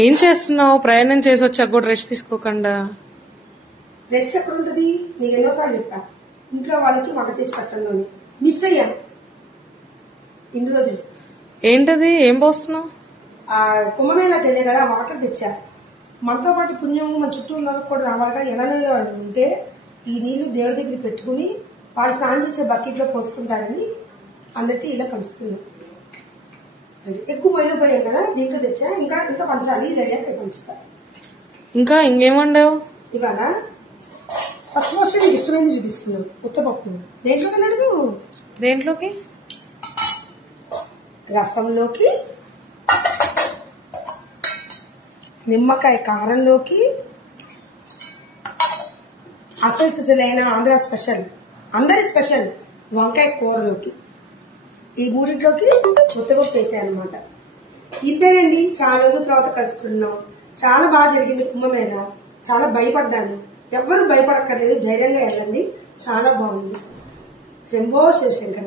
ఏం చేస్తున్నావు? ప్రయాణం చేసి వచ్చాక కూడా రెస్ట్ తీసుకోకుండా. రెస్ట్ ఎక్కడ ఉంటుంది? నీకు ఎన్నోసార్లు చెప్పా, ఇంట్లో వాళ్ళకి వంట చేసి పెట్టడంలోని మిస్ అయ్యాను ఇన్ని రోజులు. ఏంటది? ఏం పోస్తున్నావు? ఆ కుంభమేళాకి వెళ్ళే కదా వాటర్ తెచ్చా. మనతో పాటు పుణ్యం మన చుట్టూ ఉన్న కూడా రావాలిగా. ఎలానో ఉంటే ఈ నీళ్లు దేవుడి దగ్గర పెట్టుకుని వాళ్ళు స్నానం చేసే బకెట్లో పోసుకుంటారని అందరికీ ఇలా పంచుతున్నాం. అది ఎక్కువ పోయిపోయాం కదా, దీంట్లో తెచ్చా. ఇంకా ఇంకా పంచాలి, ఇది అయ్యాక పంచుతా. ఇంకా ఇంకేం వండావు ఇవాళ? ఫస్ట్ నీకు ఇష్టమైంది చూపిస్తున్నావు, ఉత్తపప్పు. దేంట్లోకి అడుగు? దేంట్లోకి? రసంలోకి, నిమ్మకాయ కారంలోకి, అసలు సిసలైన ఆంధ్ర స్పెషల్, అందరి స్పెషల్ వంకాయ కూరలోకి, ఈ మూడింట్లోకి ఉత్తపప్పు వేసాను అనమాట. ఇంతేనండి, చాలా రోజుల తర్వాత కలుసుకున్నాం. చాలా బాగా జరిగింది కుంభమేళ. చాలా భయపడ్డాను. ఎవ్వరు భయపడక్కర్లేదు, ధైర్యంగా వెళ్ళండి. చాలా బాగుంది. శంభో శివశంకర.